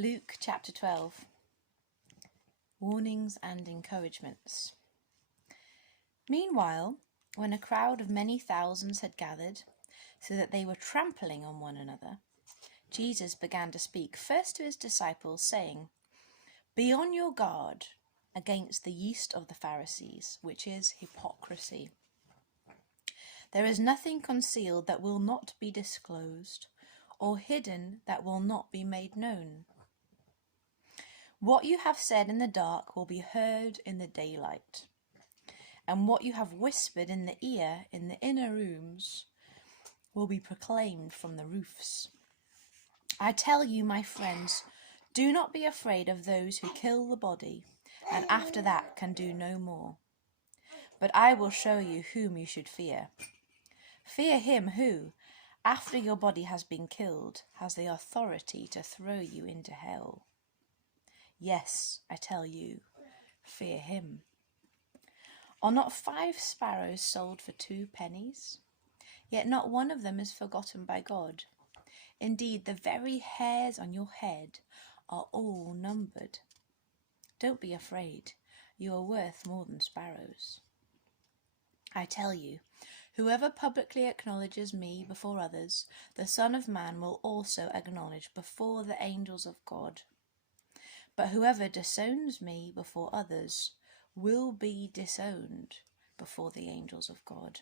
Luke chapter 12. Warnings and encouragements. Meanwhile, when a crowd of many thousands had gathered, so that they were trampling on one another, Jesus began to speak first to his disciples, saying, "Be on your guard against the yeast of the Pharisees, which is hypocrisy. There is nothing concealed that will not be disclosed, or hidden that will not be made known. What you have said in the dark will be heard in the daylight, and what you have whispered in the ear in the inner rooms will be proclaimed from the roofs. I tell you, my friends, do not be afraid of those who kill the body, and after that can do no more. But I will show you whom you should fear. Fear him who, after your body has been killed, has the authority to throw you into hell. Yes, I tell you, fear him. Are not 5 sparrows sold for 2 pennies? Yet not one of them is forgotten by God. Indeed, the very hairs on your head are all numbered. Don't be afraid. You are worth more than sparrows. I tell you, whoever publicly acknowledges me before others, the Son of Man will also acknowledge before the angels of God. But whoever disowns me before others will be disowned before the angels of God.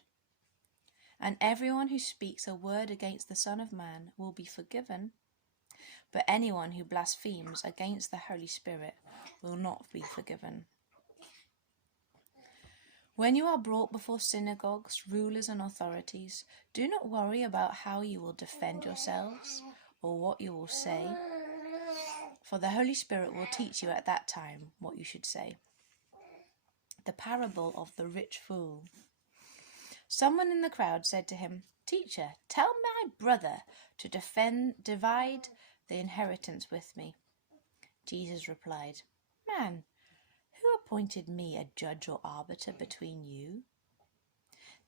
And everyone who speaks a word against the Son of Man will be forgiven, but anyone who blasphemes against the Holy Spirit will not be forgiven. When you are brought before synagogues, rulers and authorities, do not worry about how you will defend yourselves or what you will say, for the Holy Spirit will teach you at that time what you should say. The parable of the rich fool. Someone in the crowd said to him, "Teacher, tell my brother to divide the inheritance with me." Jesus replied, "Man, who appointed me a judge or arbiter between you?"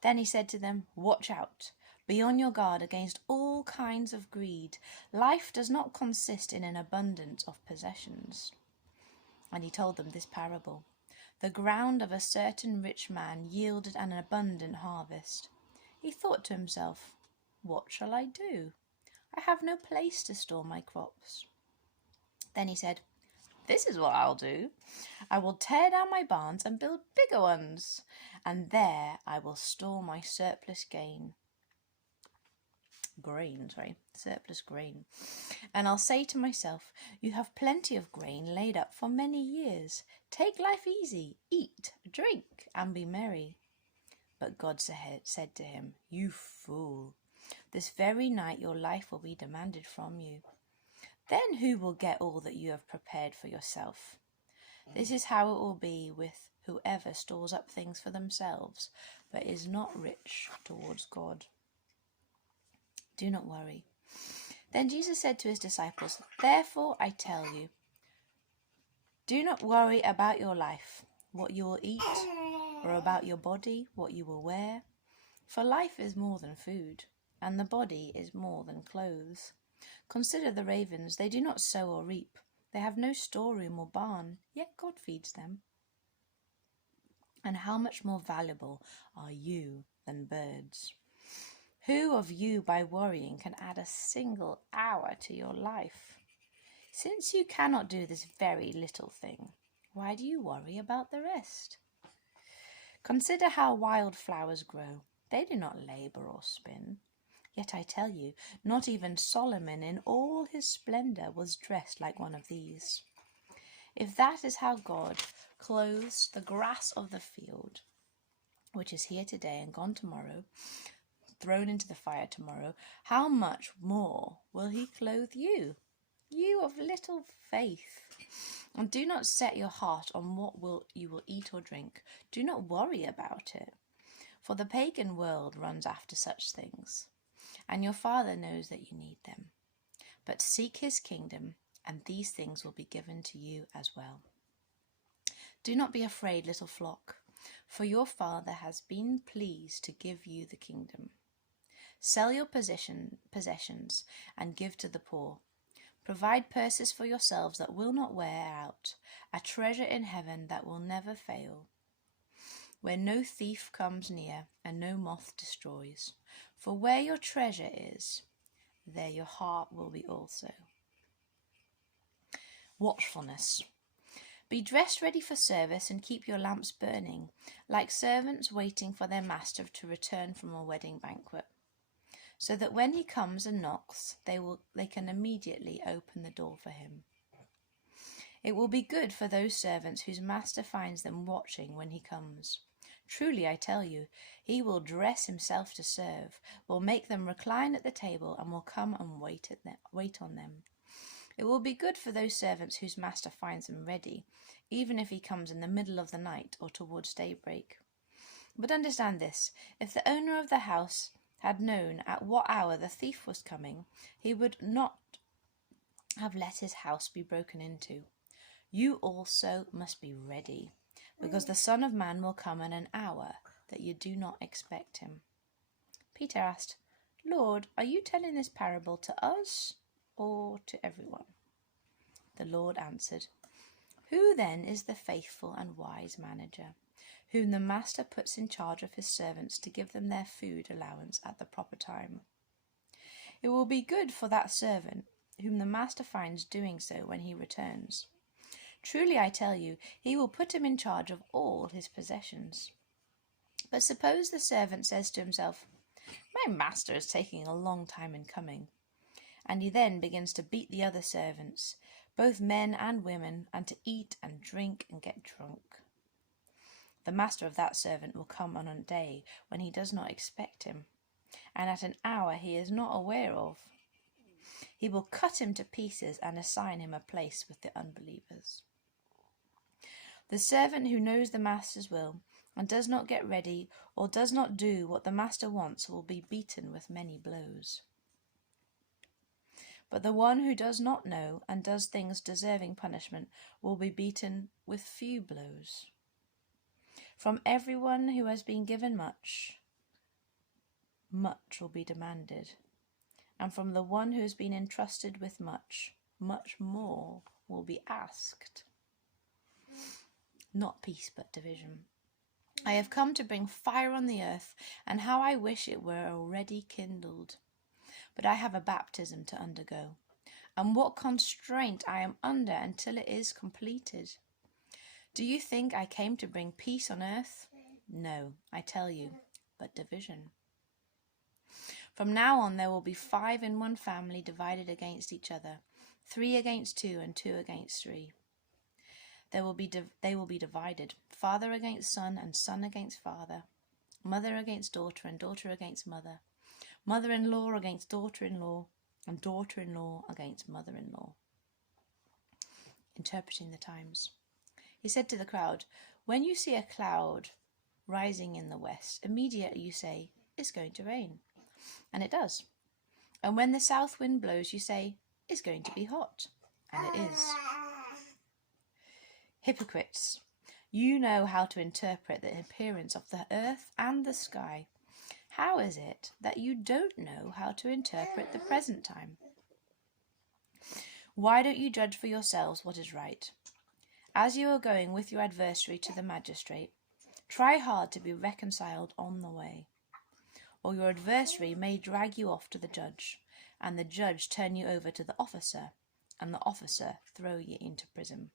Then he said to them, "Watch out. Be on your guard against all kinds of greed. Life does not consist in an abundance of possessions." And he told them this parable. The ground of a certain rich man yielded an abundant harvest. He thought to himself, "What shall I do? I have no place to store my crops." Then he said, "This is what I'll do. I will tear down my barns and build bigger ones, and there I will store my surplus grain. And I'll say to myself, you have plenty of grain laid up for many years. Take life easy, eat, drink, and be merry." But God said to him, "You fool, this very night your life will be demanded from you. Then who will get all that you have prepared for yourself? This is how it will be with whoever stores up things for themselves, but is not rich towards God." Do not worry. Then Jesus said to his disciples, "Therefore I tell you, do not worry about your life, what you will eat, or about your body, what you will wear. For life is more than food, and the body is more than clothes. Consider the ravens, they do not sow or reap. They have no storeroom or barn, yet God feeds them. And how much more valuable are you than birds? Who of you, by worrying, can add a single hour to your life? Since you cannot do this very little thing, why do you worry about the rest? Consider how wild flowers grow. They do not labor or spin. Yet I tell you, not even Solomon in all his splendor was dressed like one of these. If that is how God clothes the grass of the field, which is here today and gone tomorrow, thrown into the fire tomorrow, how much more will he clothe you, you of little faith? And do not set your heart on what you will eat or drink. Do not worry about it, for the pagan world runs after such things, and your Father knows that you need them. But seek his kingdom, and these things will be given to you as well. Do not be afraid, little flock, for your Father has been pleased to give you the kingdom. Sell your possessions and give to the poor. Provide purses for yourselves that will not wear out, a treasure in heaven that will never fail, where no thief comes near and no moth destroys. For where your treasure is, there your heart will be also. Watchfulness. Be dressed ready for service and keep your lamps burning, like servants waiting for their master to return from a wedding banquet, so that when he comes and knocks, they can immediately open the door for him. It will be good for those servants whose master finds them watching when he comes. Truly, I tell you, he will dress himself to serve, will make them recline at the table, and will come and wait on them. It will be good for those servants whose master finds them ready, even if he comes in the middle of the night or towards daybreak. But understand this, if the owner of the house had known at what hour the thief was coming, he would not have let his house be broken into. You also must be ready, because the Son of Man will come in an hour that you do not expect him. Peter asked, Lord, are you telling this parable to us or to everyone? The Lord answered, Who then is the faithful and wise manager, whom the master puts in charge of his servants to give them their food allowance at the proper time? It will be good for that servant whom the master finds doing so when he returns. Truly, I tell you, he will put him in charge of all his possessions. But suppose the servant says to himself, My master is taking a long time in coming, and he then begins to beat the other servants, both men and women, and to eat and drink and get drunk. The master of that servant will come on a day when he does not expect him, and at an hour he is not aware of. He will cut him to pieces and assign him a place with the unbelievers. The servant who knows the master's will and does not get ready or does not do what the master wants will be beaten with many blows. But the one who does not know and does things deserving punishment will be beaten with few blows. From everyone who has been given much, much will be demanded, and from the one who has been entrusted with much, much more will be asked. Not peace, but division. I have come to bring fire on the earth, and how I wish it were already kindled. But I have a baptism to undergo, and what constraint I am under until it is completed. Do you think I came to bring peace on earth? No, I tell you, but division. From now on there will be 5 in one family divided against each other, 3 against 2 and 2 against 3. They will be divided, father against son and son against father, mother against daughter and daughter against mother, mother-in-law against daughter-in-law, and daughter-in-law against mother-in-law. Interpreting the times. He said to the crowd, When you see a cloud rising in the west, immediately you say, It's going to rain. And it does. And when the south wind blows, you say, It's going to be hot. And it is. Hypocrites, you know how to interpret the appearance of the earth and the sky. How is it that you don't know how to interpret the present time? Why don't you judge for yourselves what is right? As you are going with your adversary to the magistrate, try hard to be reconciled on the way, or your adversary may drag you off to the judge, and the judge turn you over to the officer, and the officer throw you into prison.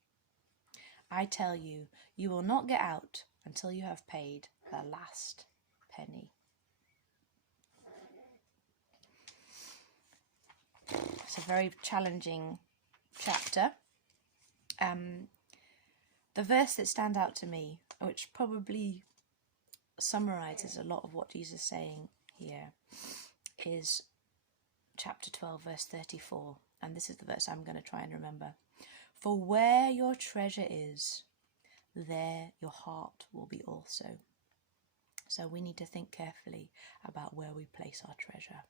I tell you, you will not get out until you have paid the last penny. It's a very challenging chapter. The verse that stands out to me, which probably summarizes a lot of what Jesus is saying here, is chapter 12, verse 34. And this is the verse I'm going to try and remember. For where your treasure is, there your heart will be also. So we need to think carefully about where we place our treasure.